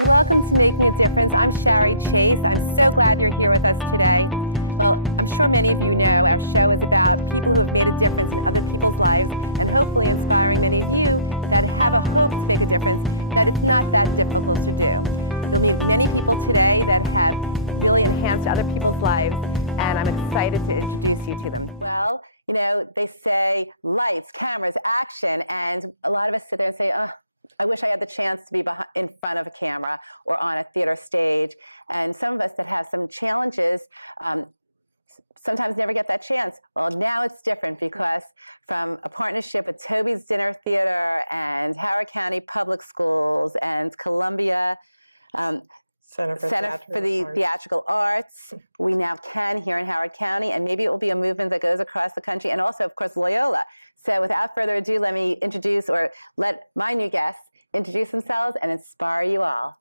Welcome to Making a Difference. I'm Shari Chase. I'm so glad you're here with us today. Well, I'm sure many of you know our show is about people who have made a difference in other people's lives and hopefully inspiring many of you that have a hope to make a difference, that it's not that difficult to do. You'll meet many people today that have really enhanced other people's lives, and I'm excited to introduce you to them. Well, you know, they say lights, cameras, action, and a lot of us sit there and say, oh, I wish I had the chance to be in front of a camera or on a theater stage. And some of us that have some challenges sometimes never get that chance. Well, now it's different because from a partnership with Toby's Dinner Theater and Howard County Public Schools and Columbia Center for the Theatrical Arts, we now can here in Howard County, and maybe it will be a movement that goes across the country, and also, of course, Loyola. So without further ado, let me introduce, or let my new guests introduce themselves and inspire you all.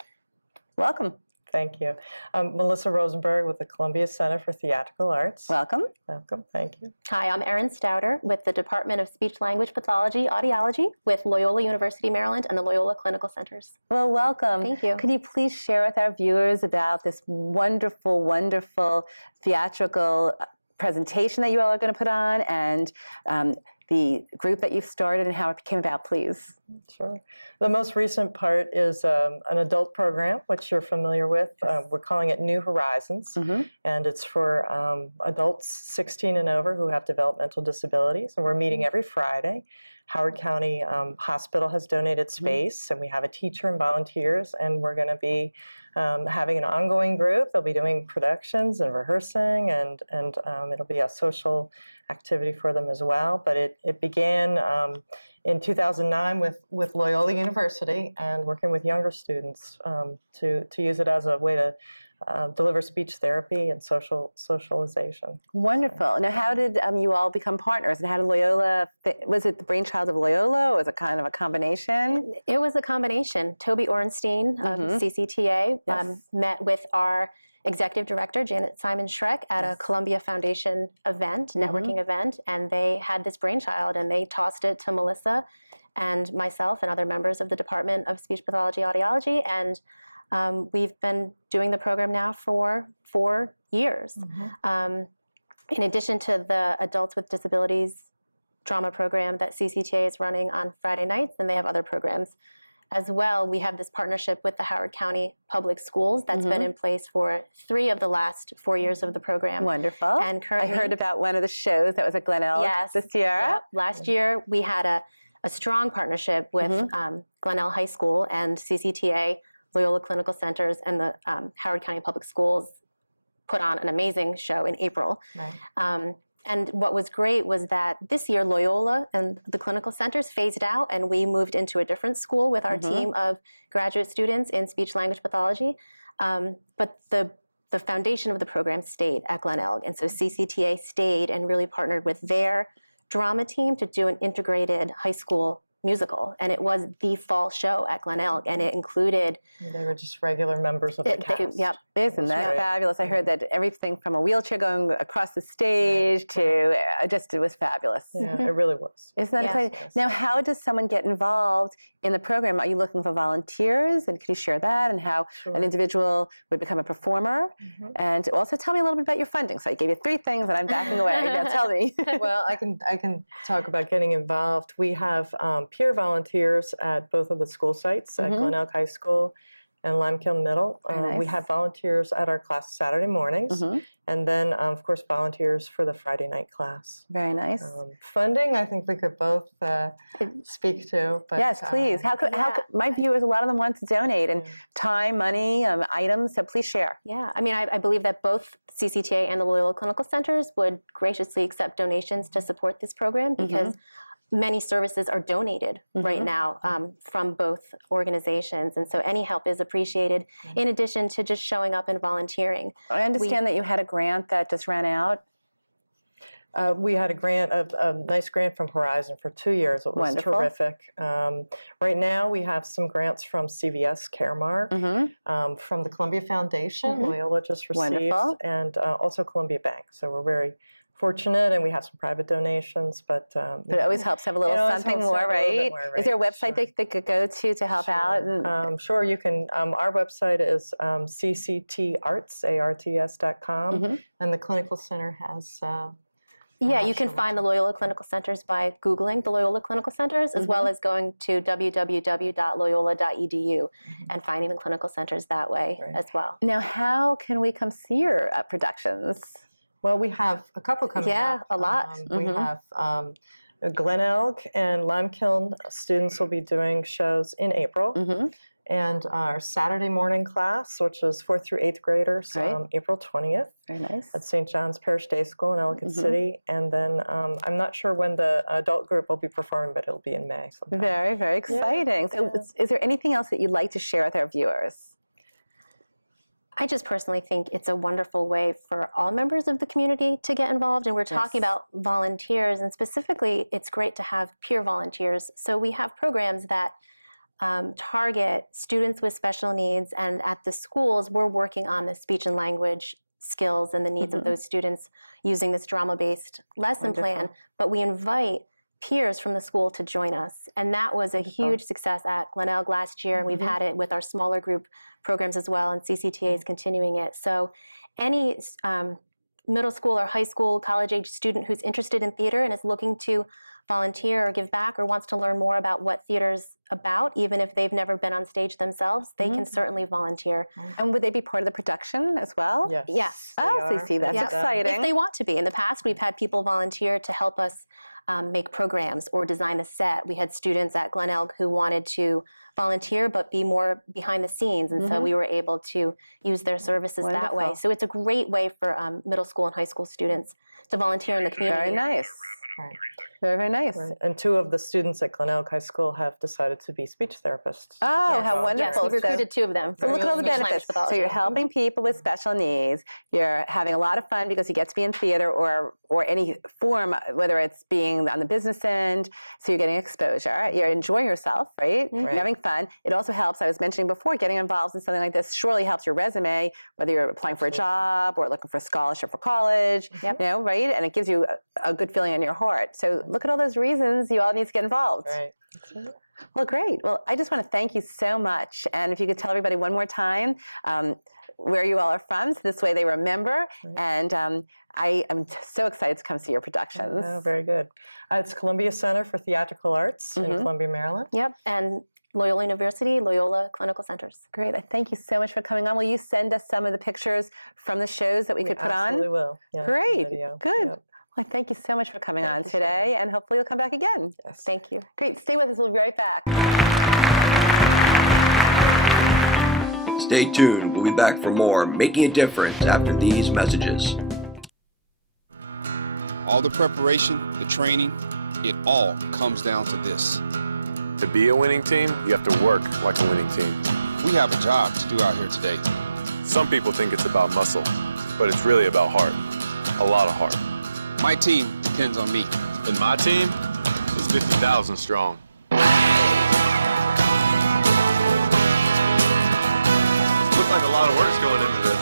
Welcome. Thank you. I'm Melissa Rosenberg with the Columbia Center for Theatrical Arts. Welcome. Welcome. Thank you. Hi, I'm Erin Stouter with the Department of Speech Language Pathology Audiology with Loyola University, Maryland, and the Loyola Clinical Centers. Well, welcome. Thank you. Could you please share with our viewers about this wonderful, wonderful theatrical presentation that you all are going to put on, and the group that you've started and how it came about, please? Sure. The most recent part is an adult program, which you're familiar with. We're calling it New Horizons, and it's for adults 16 and over who have developmental disabilities, and we're meeting every Friday. Howard County Hospital has donated space, and we have a teacher and volunteers, and we're going to be having an ongoing group. They'll be doing productions and rehearsing, and it'll be a social activity for them as well. But it began in 2009 with Loyola University and working with younger students to use it as a way to deliver speech therapy and socialization. Wonderful. Now, how did you all become partners, and how did Loyola was it the brainchild of Loyola, or was it kind of a combination? It was a combination. Toby Orenstein of CCTA met with our executive director, Janet Simon Schreck, at a Columbia Foundation event, networking event, and they had this brainchild, and they tossed it to Melissa and myself and other members of the Department of Speech Pathology Audiology, and we've been doing the program now for 4 years. In addition to the Adults with Disabilities drama program that CCTA is running on Friday nights, and they have other programs as well. We have this partnership with the Howard County Public Schools that's been in place for 3 of the last 4 years of the program. Wonderful. And currently, I heard about one of the shows that was at Glen Elk this year. Yeah. Last year, we had a strong partnership with Glen Elk High School and CCTA, Loyola Clinical Centers, and the Howard County Public Schools put on an amazing show in April. Right. And what was great was that this year Loyola and the clinical centers phased out, and we moved into a different school with our team of graduate students in speech language pathology. But the foundation of the program stayed at Glen Elk, and so CCTA stayed and really partnered with their drama team to do an integrated high school musical, and it was the fall show at Glen Elk, and it included... They were just regular members of the cast. Yep. Isn't that fabulous? I heard that everything from a wheelchair going across the stage to it was fabulous. Yeah, it really was. Isn't that exciting? Yes. Now, how does someone get involved in the program? Are you looking for volunteers? And could you share that, and how an individual would become a performer? And also tell me a little bit about your funding. So I gave you 3 things, and I'm backing away. Now tell me. Well, I can talk about getting involved. We have peer volunteers at both of the school sites, at Glen Elk High School and Limekiln Middle. Nice. We have volunteers at our class Saturday mornings, and then, of course, volunteers for the Friday night class. Very nice. Funding, I think we could both speak to. But, yes, please. How could my viewers, a lot of them want to donate, and time, money, items, so please share. Yeah, I mean, I believe that both CCTA and the Loyola Clinical Centers would graciously accept donations to support this program, because many services are donated right now from both organizations, and so any help is appreciated, in addition to just showing up and volunteering. I understand that you had a grant that just ran out. We had a grant, a nice grant from Horizon for 2 years. It was terrific. Right now, we have some grants from CVS Caremark, from the Columbia Foundation, Loyola just received, and also Columbia Bank. So we're very fortunate, and we have some private donations, but it always helps to have a little something more, right? Is there a website they could go to help out? And sure, you can. Our website is cctarts.com, and the clinical center has. Yeah, you can find the Loyola Clinical Centers by Googling the Loyola Clinical Centers, as well as going to www.loyola.edu and finding the clinical centers that way as well. Now, how can we come see your productions? Well, we have a couple coming up. Yeah, a lot. We have Glen Elg and Limekiln students will be doing shows in April. And our Saturday morning class, which is 4th through 8th graders, April 20th. Very nice. At St. John's Parish Day School in Ellicott City. And then I'm not sure when the adult group will be performing, but it'll be in May sometime. Very, very exciting. So is there anything else that you'd like to share with our viewers? I just personally think it's a wonderful way for all members of the community to get involved. And we're talking about volunteers, and specifically, it's great to have peer volunteers. So we have programs that target students with special needs, and at the schools, we're working on the speech and language skills and the needs of those students using this drama-based lesson plan. But we invite peers from the school to join us. And that was a huge success at Glen Elg last year, and we've had it with our smaller group programs as well, and CCTA is continuing it. So any middle school or high school, college-age student who's interested in theater and is looking to volunteer or give back or wants to learn more about what theater's about, even if they've never been on stage themselves, they can certainly volunteer. And would they be part of the production as well? Yes. Yes. Oh, so you see, that's exciting. If they want to be. In the past, we've had people volunteer to help us make programs or design a set. We had students at Glen Elg who wanted to volunteer but be more behind the scenes, and so we were able to use their services that way. So it's a great way for middle school and high school students to volunteer in the community. Very nice. Very, very nice. And 2 of the students at Glen Elg High School have decided to be speech therapists. Oh, how wonderful. Yes, we recruited 2 of them. So look at all the speech language benefits. So pathology. you're helping people with special needs. You're having a lot of fun because you get to be in theater or any form, whether it's being on the business end, so you're getting exposure. You're enjoying yourself, right? You're having fun. It also helps, I was mentioning before, getting involved in something like this surely helps your resume, whether you're applying for a job or looking for a scholarship for college, you know, right? And it gives you a good feeling in your heart. So look at all those reasons you all need to get involved. Right. That's it. Well, great. Well, I just want to thank you so much. And if you could tell everybody one more time where you all are from, so this way they remember. And I am so excited to come see your productions. Oh, very good. It's Columbia Center for Theatrical Arts in Columbia, Maryland. Yep, and Loyola University, Loyola Clinical Centers. Great. I thank you so much for coming on. Will you send us some of the pictures from the shows that we could put on? Absolutely will. Yeah, Great. video. Good. Yep. Well, thank you so much for coming on today, and hopefully you'll come back again. Yes. Thank you. Great. Stay with us. We'll be right back. Stay tuned. We'll be back for more Making a Difference after these messages. All the preparation, the training, it all comes down to this. To be a winning team, you have to work like a winning team. We have a job to do out here today. Some people think it's about muscle, but it's really about heart. A lot of heart. My team depends on me. And my team is 50,000 strong. Looks like a lot of work's going into this.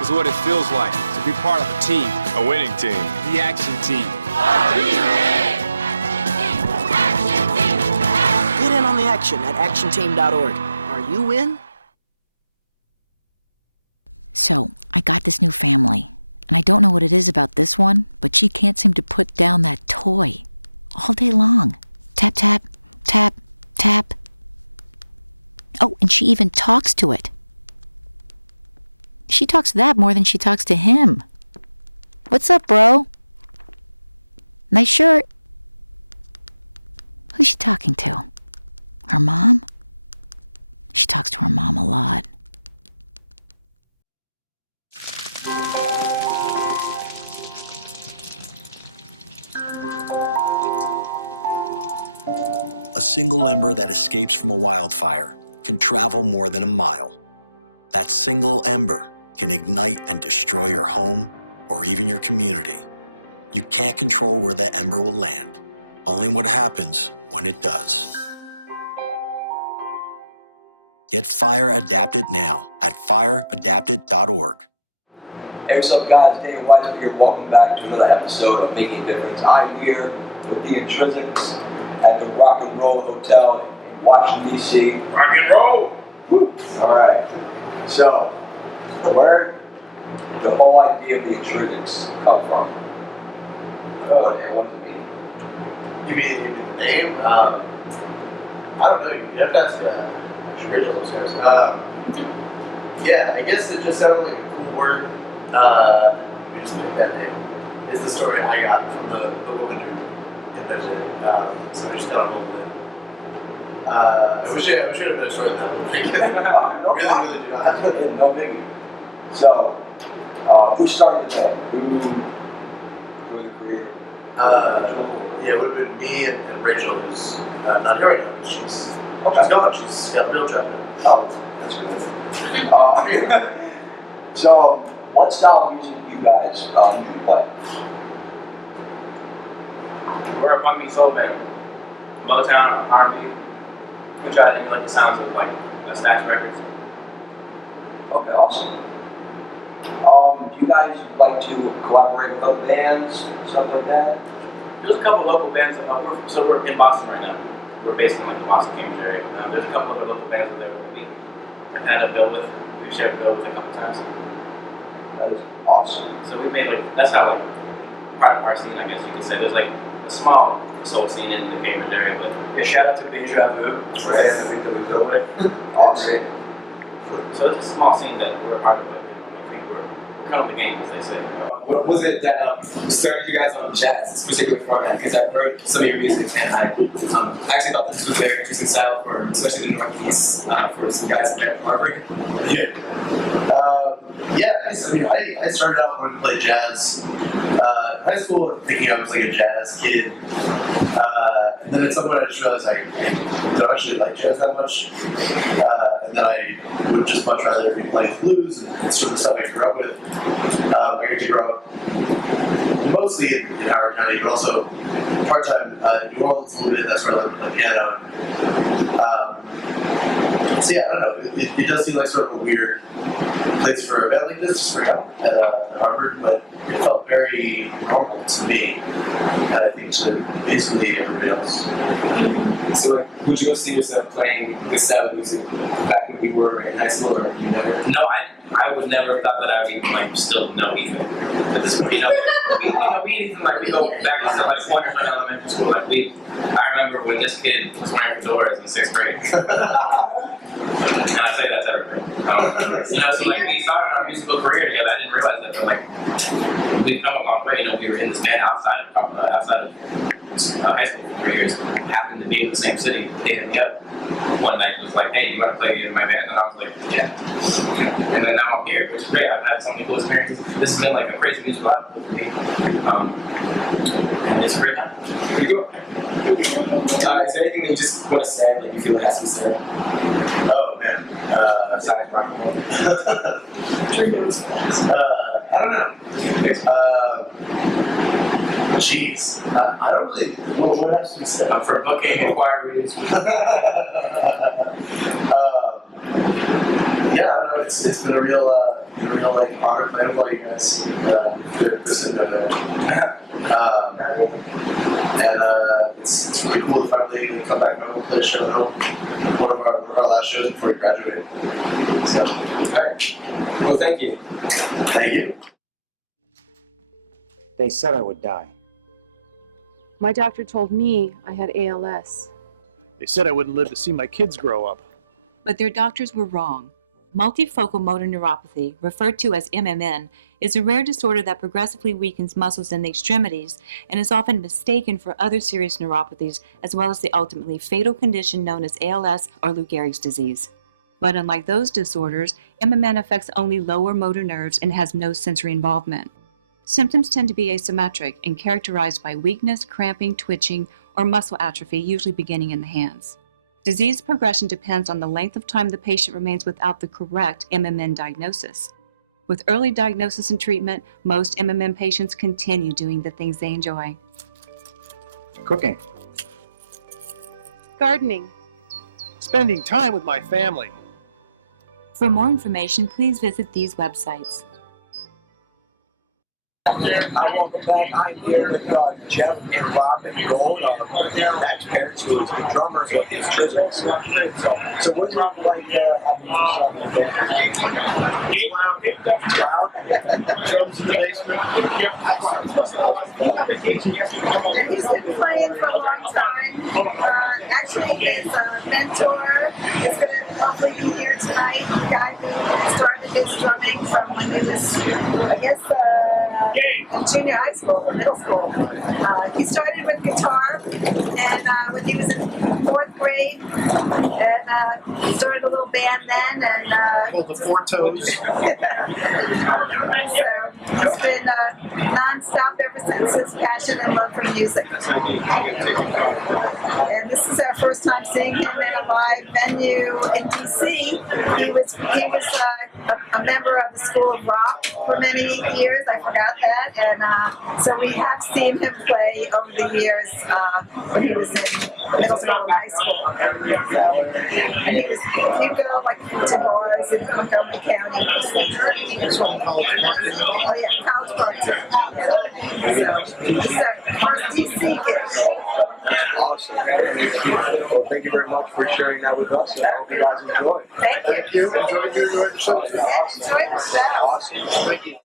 Is what it feels like to be part of a team. A winning team. The action team. Get in on the action at actionteam.org. Are you in? So, I got this new family, and I don't know what it is about this one, but she can't seem to put down that toy all day long. Tap, tap, tap, tap. Oh, and she even talks to it. She talks to that more than she talks to him. What's up, bro? Nice shirt. Who's she talking to? Her mom? She talks to her mom a lot. A single ember that escapes from a wildfire can travel more than a mile. That single ember can ignite and destroy your home or even your community. You can't control where that ember will land, only what happens when it does. Get fire adapted now at fireadapted.org. Hey, what's up, guys? Dave Weiser here. Welcome back to another episode of Making a Difference. I'm here with the Intrinsics at the Rock and Roll Hotel in Washington, D.C. Rock and roll! Woo. All right. So, where did the whole idea of the Intrinsics come from? What does it mean? You mean the name? I don't know. You have to ask Rachel those guys. Yeah, I guess it just sounded like a cool word. We just picked that name. It's the story I got from the woman who invented it. So I just kind of rolled it. I wish it had been a story that would make it. Really do not. No biggie. So, who started that? Who were the creator? Yeah, it would have been me and Rachel, who's not here right now, but she's gone. She's got a real job now. Oh, that's good. So, what style of music do you guys usually play? We're a punk beat soul band. Motown, R&B. We try to emulate the sounds of like Stax Records. Okay, awesome. Do you guys like to collaborate with other bands, stuff like that? There's a couple local bands. We're in Boston right now. We're based in like the Boston, Cambridge area. There's a couple other local bands that we had a bill with. We've shared a bill with a couple times. That is awesome. So we made that's how part of our scene, I guess you could say. There's like a small soul scene in the Cambridge area, but Yeah, shout out to Deja Vu. For the band that we built with. Awesome. so it's a small scene that we're a part of. But I think we're kind of the game, as they say. What was it that started you guys on jazz, this particular format? Because I've heard some of your music, and I actually thought this was a very interesting style for, especially the Northeast, for some guys at Harvard. Yeah. I started out wanting to play jazz. In high school, thinking I was like a jazz kid. And then at some point I just realized I don't actually like jazz that much. And then I would just much rather be playing blues and sort of stuff I grew up with. I got to grow up mostly in Howard County, but also part-time in New Orleans a little bit. That's where I learned to play piano. So yeah, I don't know. It does seem like sort of a weird place for a band like this to spring up at Harvard, but it felt very normal to me, and I think to basically everybody else. So, would you go see yourself playing this style of music back when you were in high school, or you never? No, I would never have thought that I would even still know Ethan at this point. We Ethan, we go back to like Wonderful elementary school. I remember when this kid was wearing fedoras in 6th grade. And I say that to everybody. So we started our musical career together. I didn't realize that, but we've come a long way. We were in this band outside of high school for 3 years. Happened to be in the same city. They hit me up one night. Was like, "Hey, you want to play in my band?" And I was like, "Yeah." And then now I'm here, which is great. I've had so many cool experiences. This has been like a crazy musical output for me. And it's a great time. Pretty cool. Is there anything that you just want to say, like you feel it has to be said? Oh man. Besides rock and roll. I don't know. Jeez. I don't really. What has to be said? For booking inquiries. Yeah, I don't know. It's been a real like honor playing with all you guys. It's really cool to finally come back home and play a show at home. One of our last shows before we graduated. So, Alright. Well, thank you. Thank you. They said I would die. My doctor told me I had ALS. They said I wouldn't live to see my kids grow up. But their doctors were wrong. Multifocal motor neuropathy, referred to as MMN, is a rare disorder that progressively weakens muscles in the extremities and is often mistaken for other serious neuropathies, as well as the ultimately fatal condition known as ALS or Lou Gehrig's disease. But unlike those disorders, MMN affects only lower motor nerves and has no sensory involvement. Symptoms tend to be asymmetric and characterized by weakness, cramping, twitching, or muscle atrophy, usually beginning in the hands. Disease progression depends on the length of time the patient remains without the correct MMN diagnosis. With early diagnosis and treatment, most MMN patients continue doing the things they enjoy. Cooking. Gardening. Spending time with my family. For more information, please visit these websites. Welcome back. I'm here with Jeff and Rob and Gold, Matt's parents, who is the drummers of his Chisels. So what's Rob like having you son in the band? Loud. Drums in the basement. He's been playing for a long time. Actually, his mentor is going to hopefully be here tonight. The guy who started his drumming from when he was, I guess, in junior high school or middle school. He started with guitar, and when he was in 4th grade, and he started a little band then, and called the Four Toes. So it's been non-stop ever since, his passion and love for music. And this is our first time seeing him in a live venue in DC. He was a member of the School of Rock for many years. I forgot that. And so we have seen him play over the years when he was in middle school and high school. So, and he'd go like to bars in Montgomery County. Oh yeah, College Park too. Yeah. So this is our first DC gig. Awesome. Well, thank you very much for sharing that with us, and I hope you guys enjoy. Thank you. Enjoy your show. Enjoy the show. Awesome. Thank you.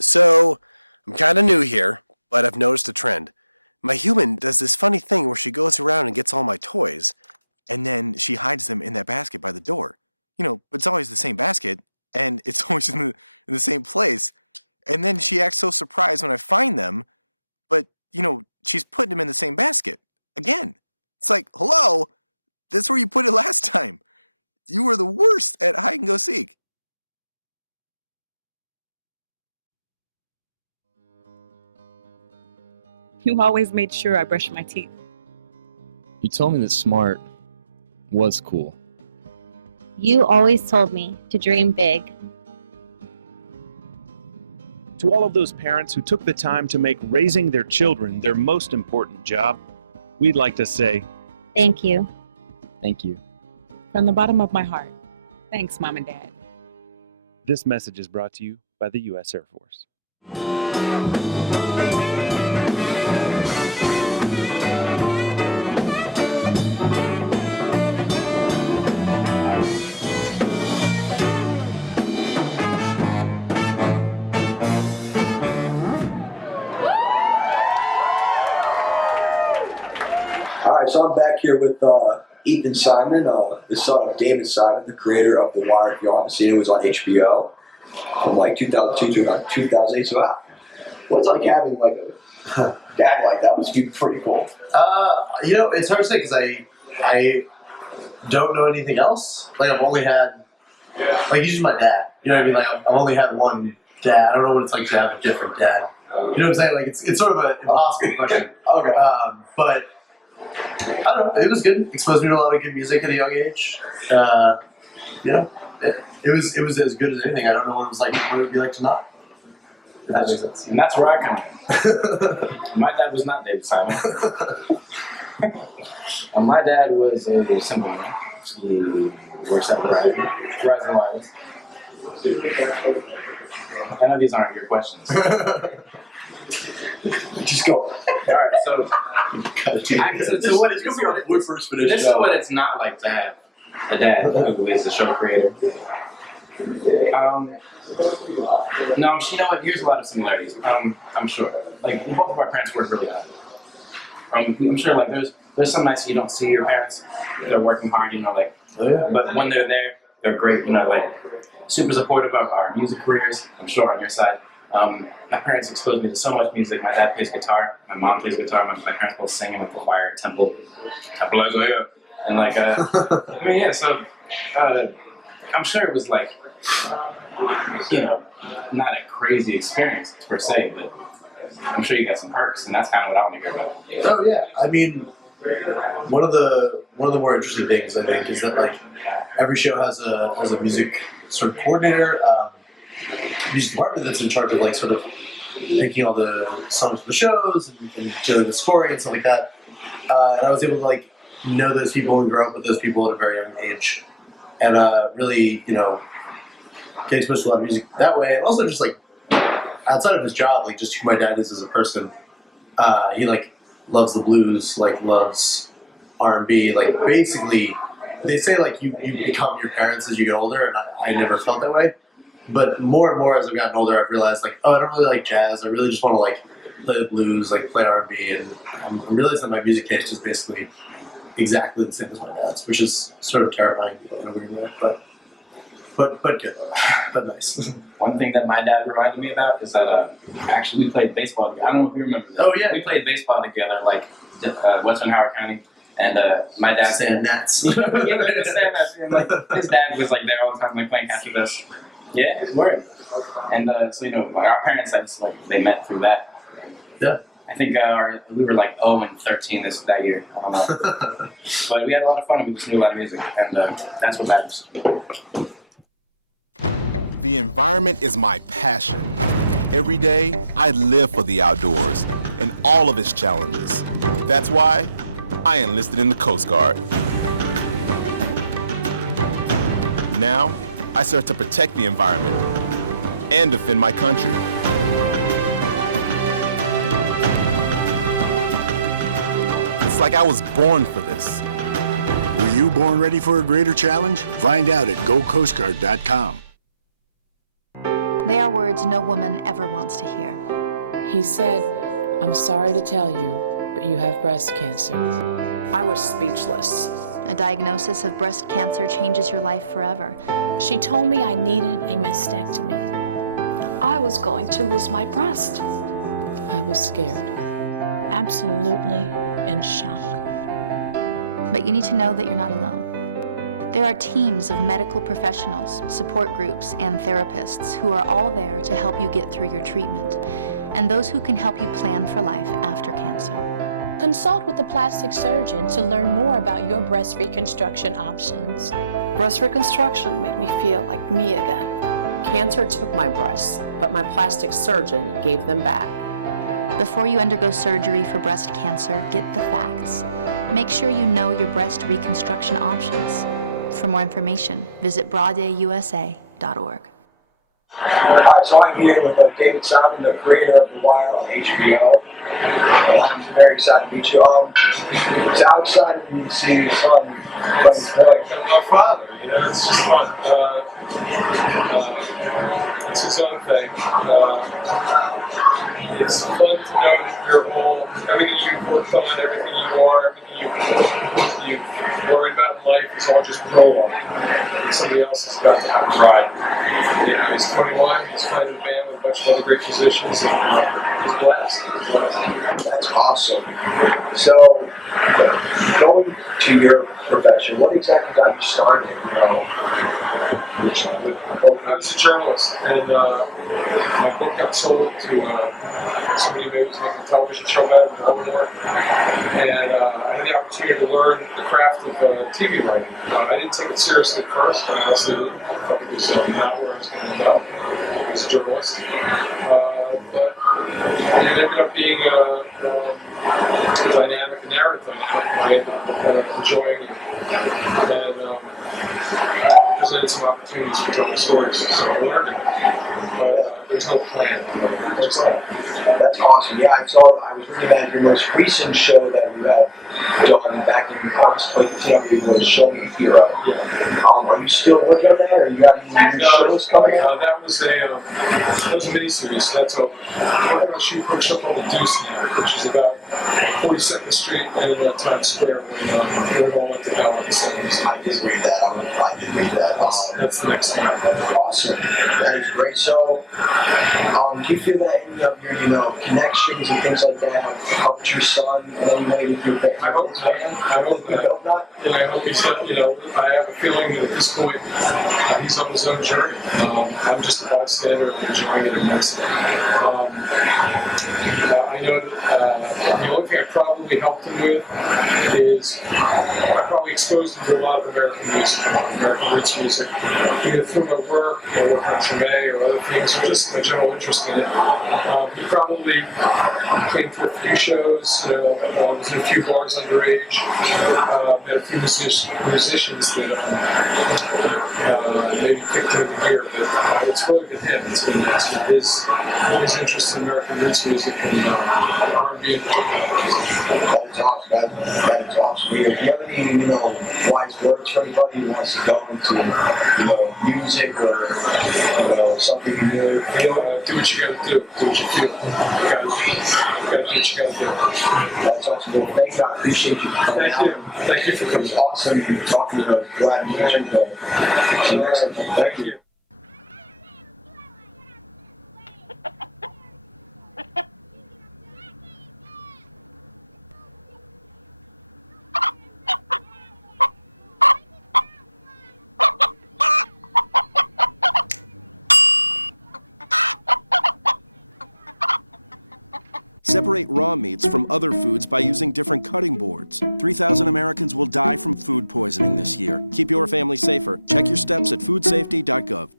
So, I'm kind of new here, but I've noticed a trend. My human does this funny thing where she goes around and gets all my toys, and then she hides them in that basket by the door. You know, it's always the same basket, and it's always in the same place. And then she acts so surprised when I find them, but, you know, she's putting them in the same basket. Again. It's like, hello, that's where you put it last time. You were the worst at hide and go seek. You always made sure I brushed my teeth. You told me that smart was cool. You always told me to dream big. To all of those parents who took the time to make raising their children their most important job, we'd like to say, thank you. Thank you. From the bottom of my heart. Thanks, Mom and Dad. This message is brought to you by the U.S. Air Force. All right, so I'm back here with Ethan Simon, the son of David Simon, the creator of The Wire. If you haven't seen it, it was on HBO from like 2002 to 2008. So what's it like having like a dad like that? Must be pretty cool. You know, it's hard to say because I don't know anything else. Like I've only had, like he's just my dad. You know what I mean? Like I've only had one dad. I don't know what it's like to have a different dad. You know what I'm saying? Like it's sort of an impossible question. Okay. But I don't know. It was good. Exposed me to a lot of good music at a young age. You know, it was as good as anything. I don't know what it was like. What it would be like to not. If that makes sense. And that's where I come in. My dad was not David Simon. My dad was a simple man. He works at Verizon Wireless. I know these aren't your questions. Just go. All right, so what is what it's not like to have a dad who is the show creator. No, you know what? Here's a lot of similarities. I'm sure. Like both of our parents work really hard. I'm sure. Like there's some nights you don't see your parents. They're working hard. You know, like. Oh, yeah. But when they're there, they're great. You know, like super supportive of our music careers. I'm sure on your side. My parents exposed me to so much music. My dad plays guitar. My mom plays guitar. My parents both sing in the choir at Temple. And like, I mean, yeah. So I'm sure it was like, you know, not a crazy experience per se, but I'm sure you got some perks, and that's kind of what I want to hear about. Oh yeah, I mean, one of the one of the more interesting things I think is that like every show has a music sort of coordinator, music department that's in charge of like sort of picking all the songs for the shows and doing the scoring and stuff like that. And I was able to like know those people and grow up with those people at a very young age, and really get exposed to a lot of music that way. And also just like outside of his job, like just who my dad is as a person. He like loves the blues, like loves R&B. Like basically, they say like you become your parents as you get older, and I never felt that way. But more and more as I've gotten older, I've realized like, oh, I don't really like jazz. I really just want to like play the blues, like play R&B, and I'm realizing that my music taste is basically exactly the same as my dad's, which is sort of terrifying in a weird way, but good, but nice. One thing that my dad reminded me about is that actually we played baseball together. I don't know if you remember that. Oh yeah, we played baseball together, like Western Howard County, and my dad Sand Nats. Yeah, the Sand Nats. And, like, his dad was like there all the time, like playing catch with us. Yeah, word. And so our parents they met through that. Yeah. I think we were like 0-13 that year. I don't know. But we had a lot of fun and we just knew a lot of music, and that's what matters. The environment is my passion. Every day, I live for the outdoors and all of its challenges. That's why I enlisted in the Coast Guard. Now, I serve to protect the environment and defend my country. It's like I was born for this. Were you born ready for a greater challenge? Find out at GoCoastGuard.com. They are words no woman ever wants to hear. He said, "I'm sorry to tell you, but you have breast cancer." I was speechless. A diagnosis of breast cancer changes your life forever. She told me I needed a mastectomy. I was going to lose my breast. I was scared. Absolutely in shock. But you need to know that you're not alone. There are teams of medical professionals, support groups, and therapists who are all there to help you get through your treatment, and those who can help you plan for life after cancer. Consult with a plastic surgeon to learn more about your breast reconstruction options. Breast reconstruction made me feel like me again. Cancer took my breasts, but my plastic surgeon gave them back. Before you undergo surgery for breast cancer, get the facts. Make sure you know your breast reconstruction options. For more information, visit broaddayusa.org. Alright, so I'm here with David Simon, the creator of The Wire on HBO. I'm very excited to meet you. It's outside of me to see your son play play. My father, it's just fun. It's his own thing. It's fun to know that you're all, everything you've worked on, everything you are, everything you've worried about in life is all just prologue. And somebody else has got to have a ride. He's 21, he's playing in a band with a bunch of other great musicians, and he's blessed. That's awesome. So, going to your profession, what exactly got you started? I was a journalist, and my book got sold to somebody who was making a television show about it in Baltimore, and I had the opportunity to learn the craft of TV writing. I didn't take it seriously at first, but I also thought it was not where I was going to end up as a journalist. But it ended up being a dynamic and narrative thing that I ended up enjoying and presented some opportunities for telling stories, so I learned it. But there's no plan. That's awesome. Yeah, I was reading about your most recent show that you had done back in August 2010. Was Show Me Hero. Yeah. Are you still working on that, or you got any new shows coming out? That was a miniseries. That's a shoot for a show called The Deuce now, which is about 42nd Street and Times Square when it all went to hell in the 70s. I did read that. I did read that. That's the next one. Awesome. That is great. So, do you feel that any of your, connections and things like that have helped your son in any way with your family? I hope not. And I hope he's, I have a feeling that at this point he's on his own journey. I'm just a bystander and enjoying it immensely. I know that the only thing I probably helped him with is I probably exposed him to a lot of American music, American roots music, either through my work or work on Treme or other things, or just my general interest in it. He probably came to a few shows, was in a few bars underage, met a few musicians that maybe kicked him in the gear, but it's really been him. It's been his interest in American roots music and R&B in particular. That is awesome. That is awesome. Do you have any, wise words for anybody who wants to go into, music or, something new? Do what you gotta do. Do what you feel. You gotta do what you gotta do. That's awesome. Well, thank you. I appreciate you coming out. Thank you for It coming. was awesome talking to you. Glad to meet you. See you next time. Thank you. Separate raw meats from other foods by using different cutting boards. 3,000 Americans will die from food poisoning this year. Keep your family safer. Check your steps at foodsafety.gov.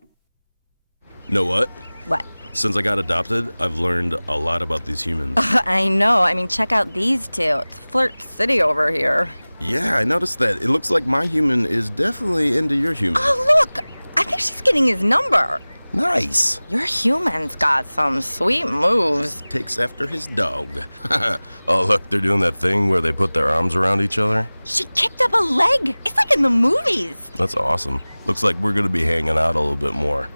Know what? What? Since I got adopted, I've learned a lot about these humans. I know. Check out these two. It's Flirt City over here. Yeah, I noticed that. It looks like my human is definitely into your human. Oh, look! I think she's getting his number. Nice. Your human's got some sweet moves. Takes after his dog. Oh, look, they're doing that thing where they put their arms around each other. She kicked up a leg. It's like in the movies. That's awesome. Looks like we're going to be hanging out a little bit more.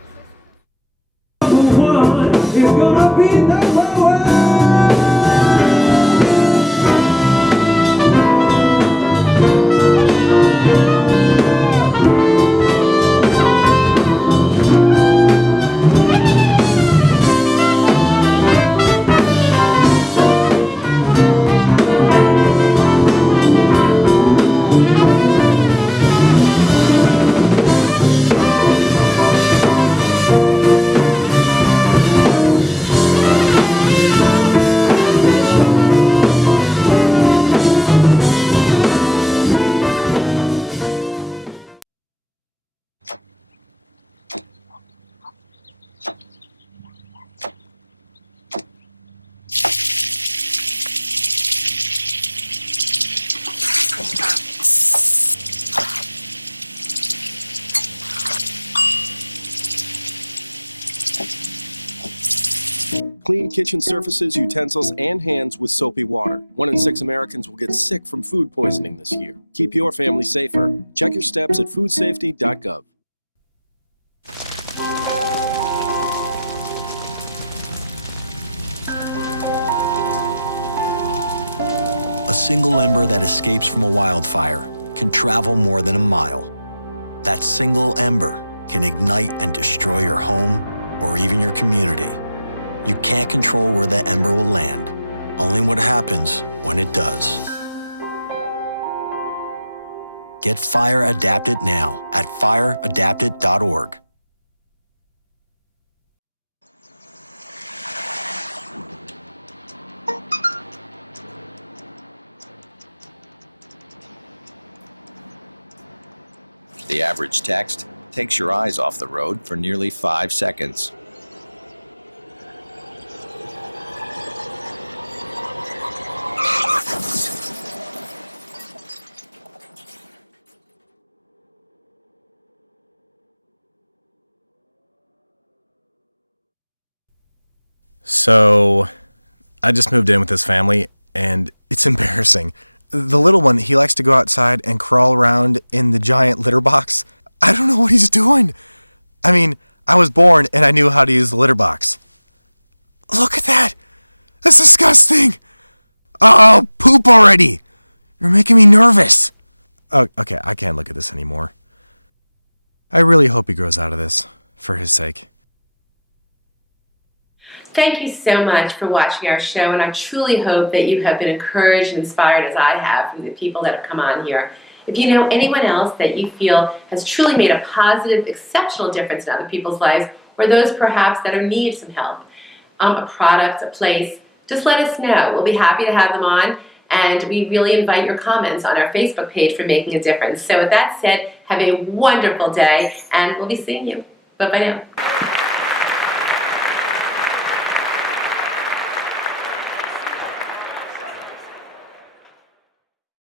Clean kitchen surfaces, utensils, and hands with soapy water. 1 in 6 Americans will get sick from food poisoning this year. Keep your family safer. Check your steps at foodsafety.gov. A single ember that escapes from a wildfire can travel more than a mile. That single ember can ignite and destroy your home or even your community. You can't control where that ember will land, only what happens when it does. Get Fire Adapted now at fireadapted.org. The average text takes your eyes off the road for nearly 5 seconds. So, I just moved in with this family, and it's embarrassing. The little one, he likes to go outside and crawl around in the giant litter box. I don't know what he's doing. I mean, I was born and I knew how to use the litter box. Look at that! That's disgusting! Oh, poop already! You're making me nervous. Oh, okay, I can't look at this anymore. I really hope he grows out of this, for his sake. Thank you so much for watching our show, and I truly hope that you have been encouraged and inspired as I have from the people that have come on here. If you know anyone else that you feel has truly made a positive, exceptional difference in other people's lives, or those perhaps that are in need of some help, a product, a place, just let us know. We'll be happy to have them on, and we really invite your comments on our Facebook page for Making a Difference. So with that said, have a wonderful day, and we'll be seeing you. Bye-bye now.